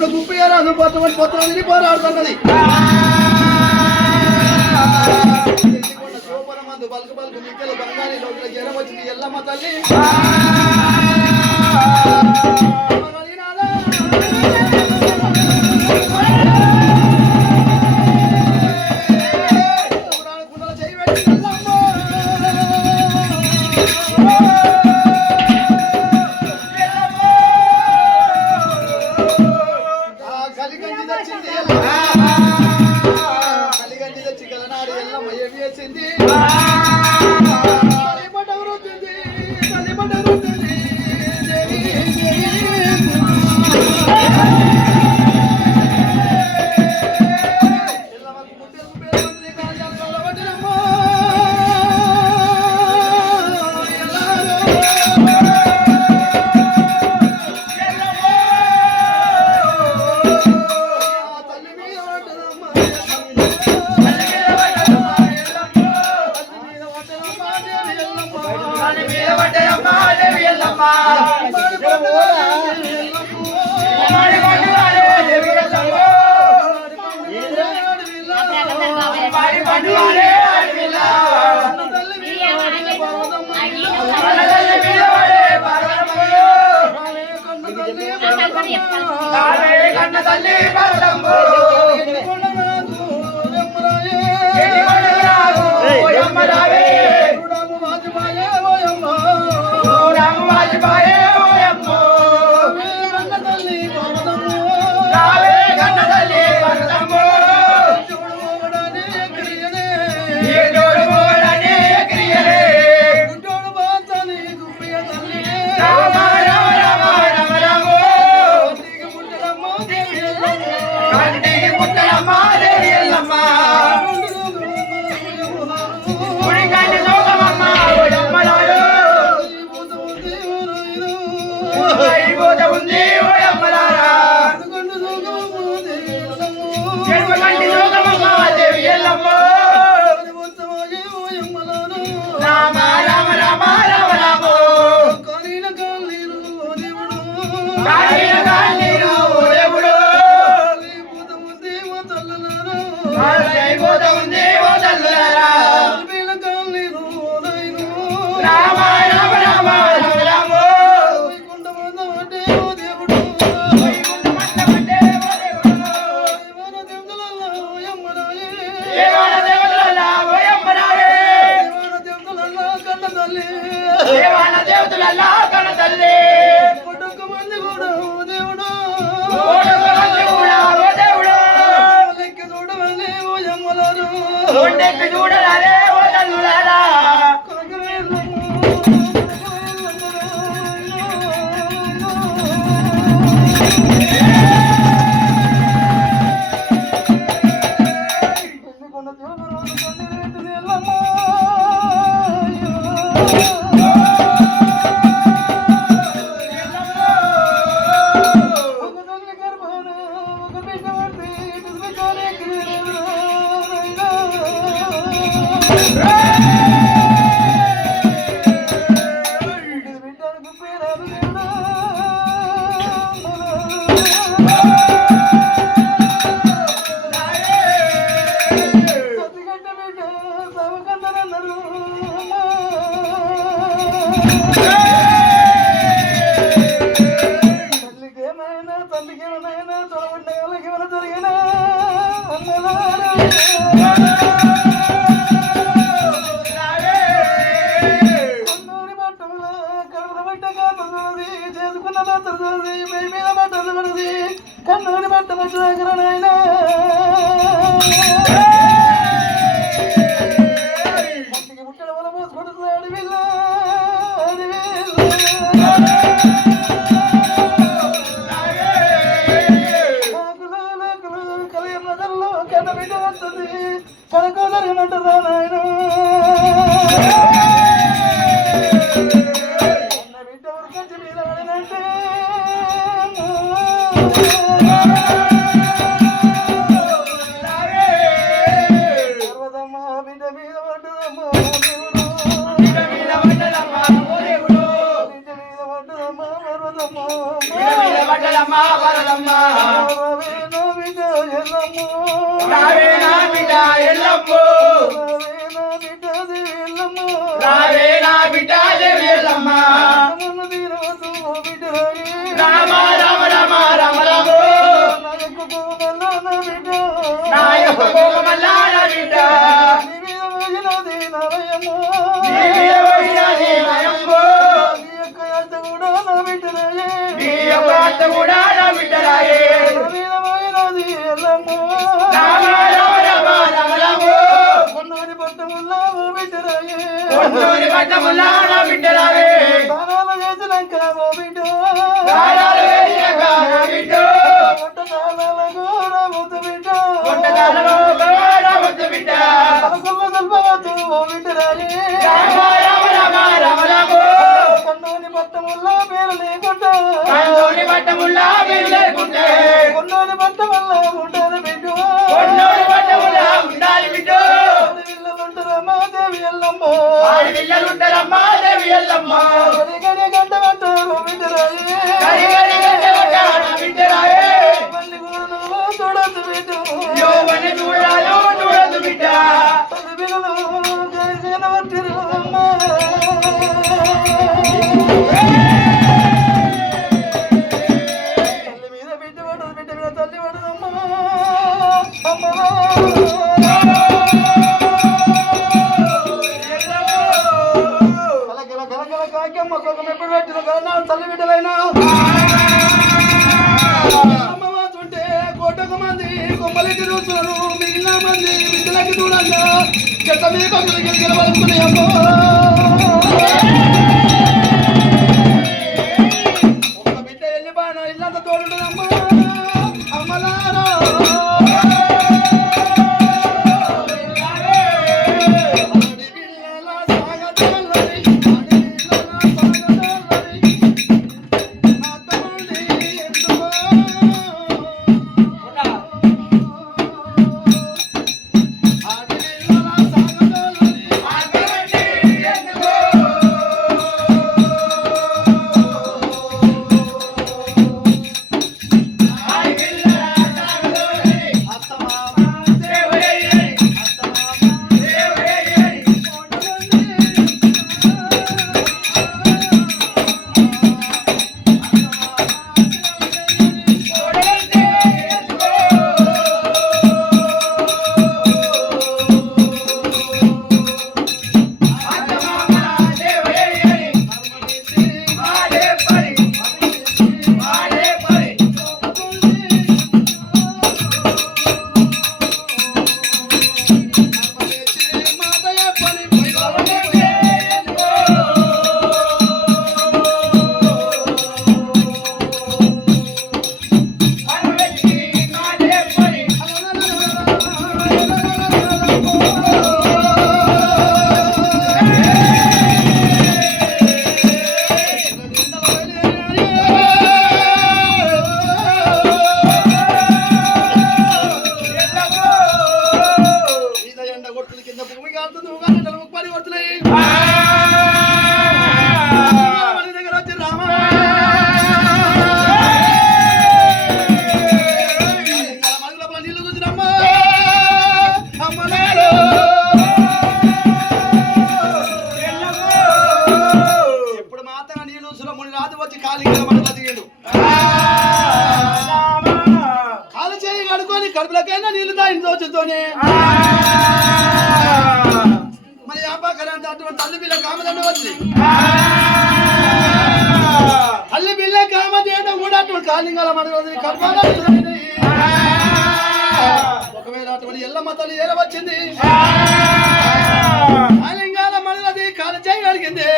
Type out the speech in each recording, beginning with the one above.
లేకుండా గుప్పి రాజు పొత్తని పోరాడుతున్నది సూపరమందు బల్క బల్క మిక్కలు బంగారీ లోపల జ్వరం వచ్చింది ఎల్లమ్మ తల్లి రావే నా బిడ్డ ఎల్లమ్మో రావే నా బిడ్డ ఎల్లమ్మ రామ రామ రామ రామ రామ నా యొక్క కోమల్లాల బిడ్డ కూడా నా బిడ్డరాయే కొన్నోని పట్టముల్లా నా బిడ్డరాయే పిల్లలుంటారమ్మా దేవి ఎల్లమ్మ చూడదు బిడ్డ ఉంటే కోటకు మంది కొమ్మలకి చూస్తున్నారు మిగిలిన మంది బిడ్డలకి చూడంగా చెట్ల మీద పక్కలకి గెలవలుకున్నాయమ్మో ఒక బిడ్డ వెళ్ళిపోయిన ఇల్లంతా తోడుంటుందమ్మా అమ్మలారా కడుపులకైనా నీళ్లు తాగిన రోజుతోనే మరి వ్యాపారం అటువంటి తల్లి పిల్ల కామదండ వచ్చి తల్లి పిల్ల కామ చేయడం కూడా అటువంటి కాలింగాల మనది కడుపాల ఒకవేళ అటువంటి ఎల్లమ్మ తల్లి ఏరవచ్చింది కాలింగాల మనది కాలు చేయగలిగింది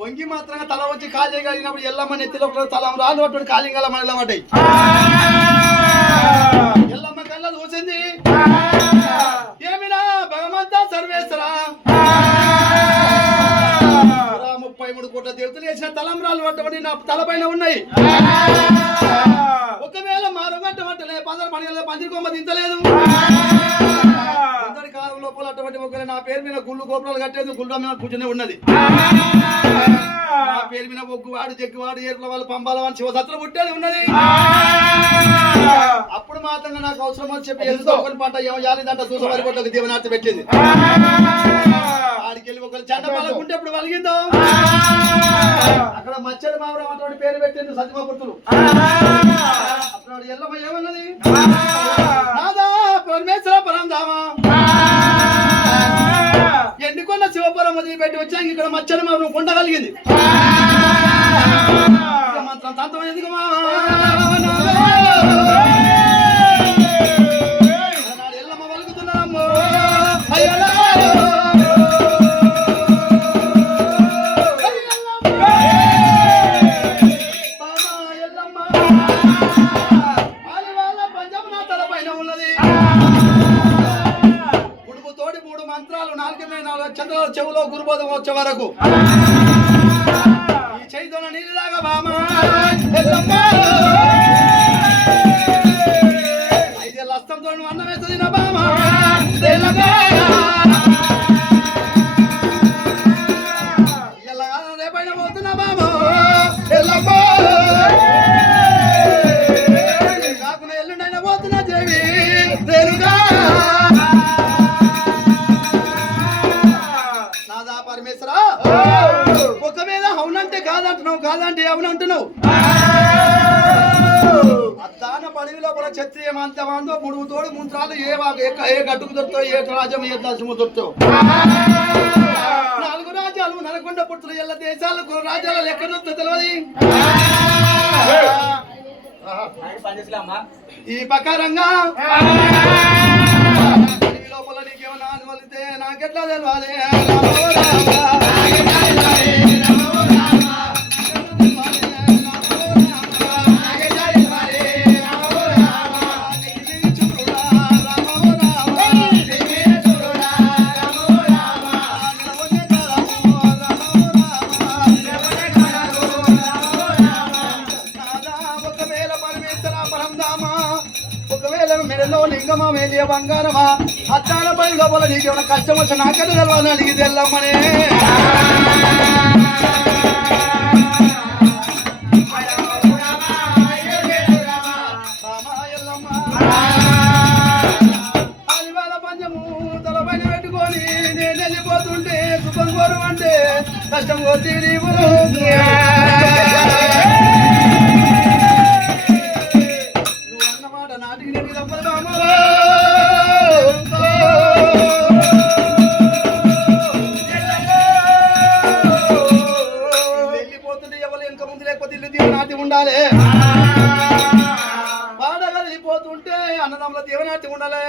వంగి మాత్రంగా తల వచ్చి కాలు చేయగలిగినప్పుడు ఎల్లమ్మ నెత్తిలో తలం రాను అటువంటి కాలింగాల మనలో పడ్డాయి ఎల్లమ్మ కళ్ళ చూసింది ఏమిరా భగవంతా సర్వేశ్వరా 33 కోట్ల దేవతలు వేసిన తలంబ్రాలు పట్టబడి నా తలపైన ఉన్నాయి ఒకవేళ మారుగట్ట పట్టలే 10 పండుగల పందిరి కొమ్మ దించలేదు లోపల అటువంటి ఒకవేళ నా పేరు మీద గుళ్ళు గోపురాలు కట్టేది గుళ్ళ మీద కూర్చునే ఉన్నది నా పేరు మీద ఒగ్గువాడు జగ్గువాడు ఏర్ల వాళ్ళు పంపాల వాళ్ళు శివసత్తులు పుట్టేది ఉన్నది అప్పుడు మాత్రంగా నాకు అవసరం అని చెప్పి ఎందుకు కొన్ని పంట ఏమో జాలిదంట చూసవారి కొట్టు దీవనార్తి పెట్టింది ఆడికి వెళ్ళి ఒకళ్ళు చెడ్డ పలకుంటే ఎప్పుడు వలిగిందో అక్కడ మచ్చడి మావరం అటువంటి పేరు పెట్టింది సత్యమపుత్రులు అప్పుడు ఎల్లమ్మ ఏమన్నది నాదా పరమేశ్వర పరంధామా ఎండుకొన్న శివపురం వదిలిపెట్టి వచ్చాక ఇక్కడ మచ్చడి మావరం కొండగలిగింది మంత్రం తంతం ఎందుకు ఎల్లమ్మ వలుకుతున్నారమ్మో అయ్యలా చంద్రాల చెవులో గురుబోధం వచ్చే వరకు ఈ చైతన్య నీళ్ళలాగా బామా 5 ఏళ్ళ అస్తంతో నువ్వు అన్నం వేస్తుంది నా బామా ఇలా రేపైన పోతున్నా బామా కాకుండా ఎల్లుండైనా పోతున్నా దేవి రేణుగా పరమేశ్వరా ఒకవేళ అవునంటే కాదంటున్నావు కాదంటే అవునంటున్నావు అద్దాన పడివి లోపల క్షత్రియం అంతమందో ముడుగు తోడు ముంత్రాలు ఏ గట్టుకు దొరుకుతావు ఏ రాజ్యం ఏ దశము దొరుకుతావు 4 రాజ్యాలు నరకొండ పుట్టులు ఎల్ల దేశాలకు రాజ్యాలు ఎక్కడ దొరుకుతావు తెలియదు ఈ ప్రకారంగా లోపల నీకేమన్నా అనువలితే నాకెట్లా తెలియాలి మెడలో లింగమా మేలియ బంగారమా అద్దాన పై లోపల నీకేమైనా కష్టం వచ్చి నాకెట తెలవాలని అడిగి తెల్లమ్మనే ఆదివాల పంచము తలపైన పెట్టుకొని నేను వెళ్ళిపోతుంటే సుఖం కోరు అంటే కష్టం కోరి నీవు వెళ్ళిపోతుంటే ఎవరు వెనక ముందు లేకపోతే ఇల్లు దీవనాటి ఉండాలి పాడగలిగిపోతుంటే అన్నదమ్ముల దీవనాటి ఉండాలి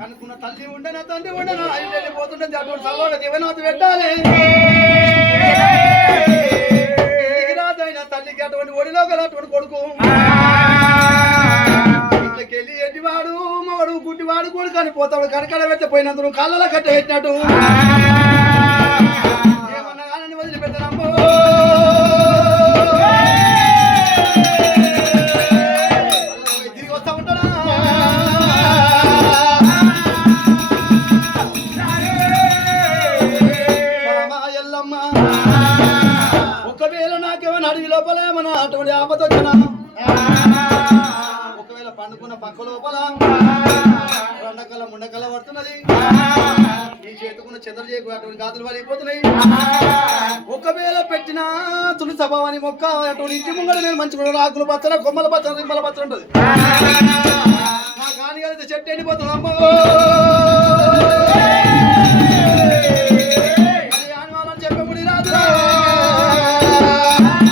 కనుక్కున్న తల్లి ఉండనా తండ్రి ఉండనా ఇల్లు వెళ్ళిపోతుంటే అటువంటి సల్లోగా దీవనాటి పెట్టాలి రాజైన తల్లికి అటువంటి ఒడిలో గల అటువంటి కొడుకు ఇంట్లోకెళ్ళి ఎడ్డివాడు మగడు గుడ్డివాడు కూడా కనిపోతాడు కనకడ పెట్టిపోయినందుకు కళ్ళలో కట్ట పెట్టినట్టు ఏమన్నా కానీ వదిలిపెట్టనమ్మో తిరిగి వస్తా ఉంటాడా ఎల్లమ్మ ఒకవేళ నాకేమన్నా అడవి లోపల ఏమన్నా అటువంటి ఆపద వచ్చినా ఒకవేళ పండుకున్న పక్క లోపల రెండకల ముండకల పడుతున్నది నీ చేతుకున్న చంద్రజేకు అటువంటి గాతులు పడిపోతున్నాయి ఒకవేళ పెట్టిన తులి సభావాని మొక్క అటువంటి ఇంటి ముంగడు నేను మంచి ఆకులు పచ్చన కొమ్మల పచ్చన రిమ్మల పచ్చన ఉంటుంది నా కాని కలిసి చెట్టు ఎండిపోతుంది అమ్మో